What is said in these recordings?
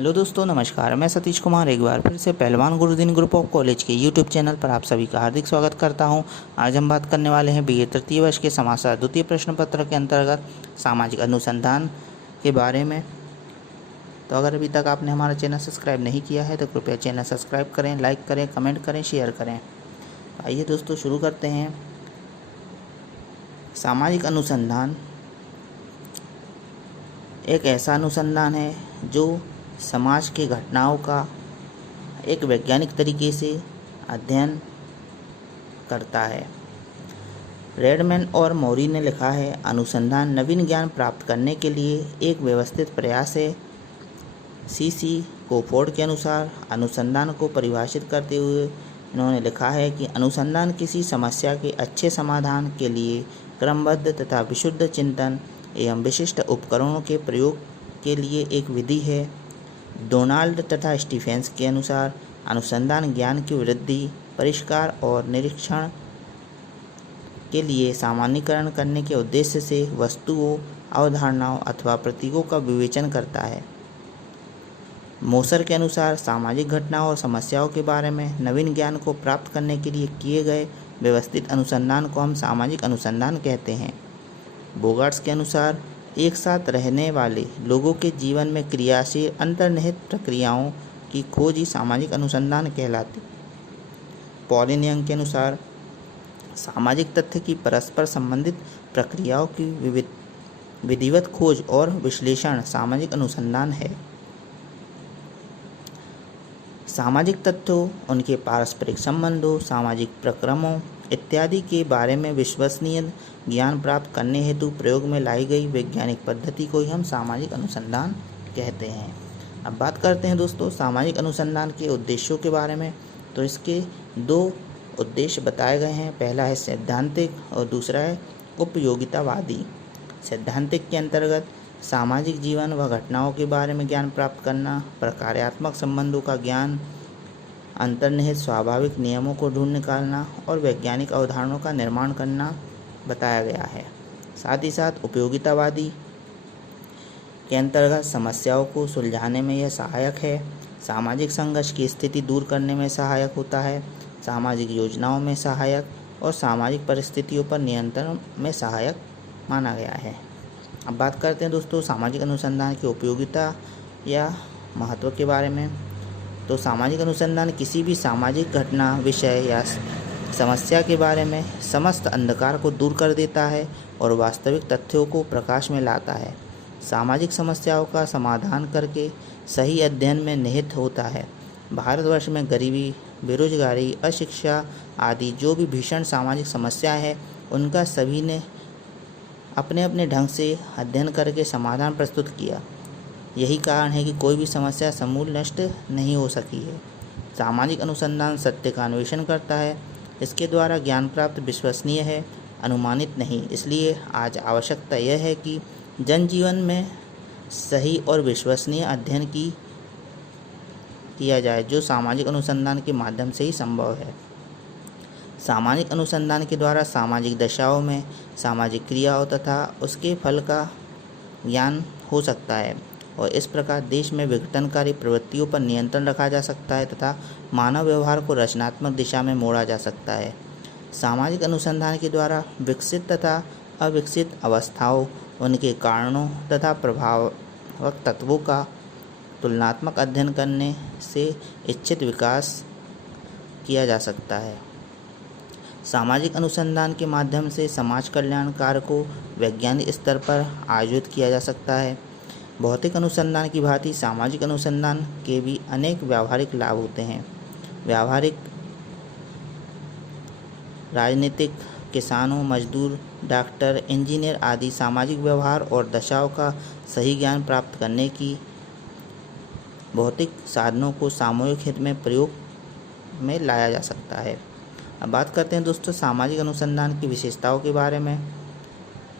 Hello दोस्तों, नमस्कार। मैं सतीश कुमार एक बार फिर से पहलवान गुरुदीन ग्रुप ऑफ कॉलेज के यूट्यूब चैनल पर आप सभी का हार्दिक स्वागत करता हूं। आज हम बात करने वाले हैं बीए तृतीय वर्ष के समाजशास्त्र द्वितीय प्रश्न पत्र के अंतर्गत सामाजिक अनुसंधान के बारे में। तो अगर अभी तक आपने हमारा चैनल सब्सक्राइब नहीं किया है तो कृपया चैनल सब्सक्राइब करें, लाइक करें, कमेंट करें, शेयर करें। आइए दोस्तों शुरू करते हैं। सामाजिक अनुसंधान एक ऐसा अनुसंधान है जो समाज के घटनाओं का एक वैज्ञानिक तरीके से अध्ययन करता है। रेडमैन और मौरी ने लिखा है, अनुसंधान नवीन ज्ञान प्राप्त करने के लिए एक व्यवस्थित प्रयास है। सीसी कोफोर्ड के अनुसार अनुसंधान को परिभाषित करते हुए इन्होंने लिखा है कि अनुसंधान किसी समस्या के अच्छे समाधान के लिए क्रमबद्ध तथा विशुद्ध चिंतन एवं विशिष्ट उपकरणों के प्रयोग के लिए एक विधि है। डोनाल्ड तथा स्टीफेंस के अनुसार अनुसंधान ज्ञान की वृद्धि, परिष्कार और निरीक्षण के लिए सामान्यीकरण करने के उद्देश्य से वस्तुओं, अवधारणाओं अथवा प्रतीकों का विवेचन करता है। मोसर के अनुसार सामाजिक घटनाओं और समस्याओं के बारे में नवीन ज्ञान को प्राप्त करने के लिए किए गए व्यवस्थित अनुसंधान को हम सामाजिक अनुसंधान कहते हैं। बोगार्ट्स के अनुसार एक साथ रहने वाले लोगों के जीवन में क्रियाशील अंतर्निहित प्रक्रियाओं की खोज ही सामाजिक अनुसंधान कहलाती। पॉलिन यंग के अनुसार सामाजिक तथ्य की परस्पर संबंधित प्रक्रियाओं की विधिवत खोज और विश्लेषण सामाजिक अनुसंधान है। सामाजिक तथ्यों, उनके पारस्परिक संबंधों, सामाजिक प्रक्रमों इत्यादि के बारे में विश्वसनीय ज्ञान प्राप्त करने हेतु प्रयोग में लाई गई वैज्ञानिक पद्धति को ही हम सामाजिक अनुसंधान कहते हैं। अब बात करते हैं दोस्तों सामाजिक अनुसंधान के उद्देश्यों के बारे में। तो इसके दो उद्देश्य बताए गए हैं। पहला है सैद्धांतिक और दूसरा है उपयोगितावादी। सैद्धांतिक के अंतर्गत सामाजिक जीवन व घटनाओं के बारे में ज्ञान प्राप्त करना, प्रकार्यात्मक संबंधों का ज्ञान, अंतर्निहित स्वाभाविक नियमों को ढूंढ निकालना और वैज्ञानिक अवधारणाओं का निर्माण करना बताया गया है। साथ ही साथ उपयोगितावादी के अंतर्गत समस्याओं को सुलझाने में यह सहायक है, सामाजिक संघर्ष की स्थिति दूर करने में सहायक होता है, सामाजिक योजनाओं में सहायक और सामाजिक परिस्थितियों पर नियंत्रण में सहायक माना गया है। अब बात करते हैं दोस्तों सामाजिक अनुसंधान की उपयोगिता या महत्व के बारे में। तो सामाजिक अनुसंधान किसी भी सामाजिक घटना, विषय या समस्या के बारे में समस्त अंधकार को दूर कर देता है और वास्तविक तथ्यों को प्रकाश में लाता है। सामाजिक समस्याओं का समाधान करके सही अध्ययन में निहित होता है। भारतवर्ष में गरीबी, बेरोजगारी, अशिक्षा आदि जो भी भीषण सामाजिक समस्याएं हैं, उनका सभी ने अपने अपने ढंग से अध्ययन करके समाधान प्रस्तुत किया। यही कारण है कि कोई भी समस्या समूल नष्ट नहीं हो सकी है। सामाजिक अनुसंधान सत्य का अन्वेषण करता है। इसके द्वारा ज्ञान प्राप्त विश्वसनीय है, अनुमानित नहीं। इसलिए आज आवश्यकता यह है कि जनजीवन में सही और विश्वसनीय अध्ययन किया जाए, जो सामाजिक अनुसंधान के माध्यम से ही संभव है। सामाजिक अनुसंधान के द्वारा सामाजिक दशाओं में सामाजिक क्रियाओं तथा उसके फल का ज्ञान हो सकता है और इस प्रकार देश में विघटनकारी प्रवृत्तियों पर नियंत्रण रखा जा सकता है तथा मानव व्यवहार को रचनात्मक दिशा में मोड़ा जा सकता है। सामाजिक अनुसंधान के द्वारा विकसित तथा अविकसित अवस्थाओं, उनके कारणों तथा प्रभावक तत्वों का तुलनात्मक अध्ययन करने से इच्छित विकास किया जा सकता है। सामाजिक अनुसंधान के माध्यम से समाज कल्याण कार्य को वैज्ञानिक स्तर पर आयोजित किया जा सकता है। भौतिक अनुसंधान की भांति सामाजिक अनुसंधान के भी अनेक व्यावहारिक लाभ होते हैं। व्यावहारिक, राजनीतिक, किसानों, मजदूर, डॉक्टर, इंजीनियर आदि सामाजिक व्यवहार और दशाओं का सही ज्ञान प्राप्त करने की भौतिक साधनों को सामूहिक हित में प्रयोग में लाया जा सकता है। अब बात करते हैं दोस्तों सामाजिक अनुसंधान की विशेषताओं के बारे में।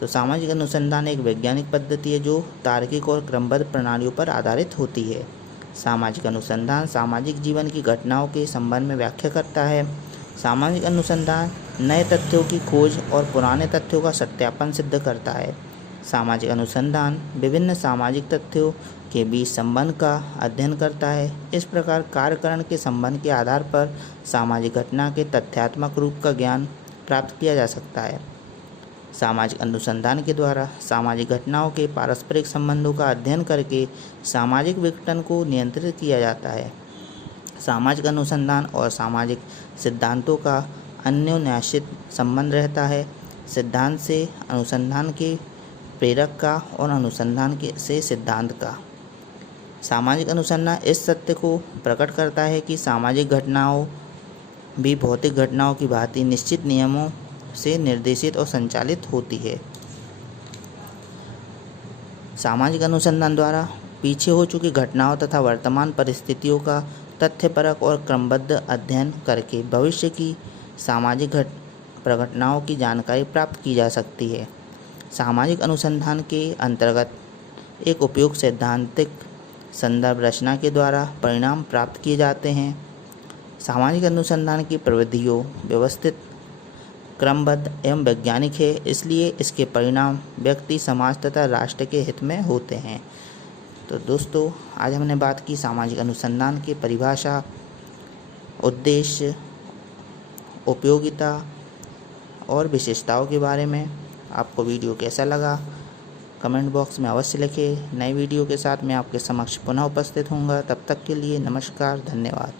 तो सामाजिक अनुसंधान एक वैज्ञानिक पद्धति है जो तार्किक और क्रमबद्ध प्रणालियों पर आधारित होती है। सामाजिक अनुसंधान सामाजिक जीवन की घटनाओं के संबंध में व्याख्या करता है। सामाजिक अनुसंधान नए तथ्यों की खोज और पुराने तथ्यों का सत्यापन सिद्ध करता है। सामाजिक अनुसंधान विभिन्न सामाजिक तथ्यों के बीच संबंध का अध्ययन करता है। इस प्रकार कार्यकरण के संबंध के आधार पर सामाजिक घटना के तथ्यात्मक रूप का ज्ञान प्राप्त किया जा सकता है। सामाजिक अनुसंधान के द्वारा सामाजिक घटनाओं के पारस्परिक संबंधों का अध्ययन करके सामाजिक विघटन को नियंत्रित किया जाता है। सामाजिक अनुसंधान और सामाजिक सिद्धांतों का अन्योन्याश्रित संबंध रहता है। सिद्धांत से अनुसंधान के प्रेरक का और अनुसंधान से सिद्धांत का। सामाजिक अनुसंधान इस सत्य को प्रकट करता है कि सामाजिक घटनाओं भी भौतिक घटनाओं की भांति निश्चित नियमों से निर्देशित और संचालित होती है। सामाजिक अनुसंधान द्वारा पीछे हो चुकी घटनाओं तथा वर्तमान परिस्थितियों का तथ्यपरक और क्रमबद्ध अध्ययन करके भविष्य की सामाजिक प्रघटनाओं की जानकारी प्राप्त की जा सकती है। सामाजिक अनुसंधान के अंतर्गत एक उपयुक्त सैद्धांतिक संदर्भ रचना के द्वारा परिणाम प्राप्त किए जाते हैं। सामाजिक अनुसंधान की प्रविधियों व्यवस्थित, क्रमबद्ध एवं वैज्ञानिक है, इसलिए इसके परिणाम व्यक्ति, समाज तथा राष्ट्र के हित में होते हैं। तो दोस्तों, आज हमने बात की सामाजिक अनुसंधान की परिभाषा, उद्देश्य, उपयोगिता और विशेषताओं के बारे में। आपको वीडियो कैसा लगा कमेंट बॉक्स में अवश्य लिखें। नई वीडियो के साथ मैं आपके समक्ष पुनः उपस्थित होऊंगा। तब तक के लिए नमस्कार, धन्यवाद।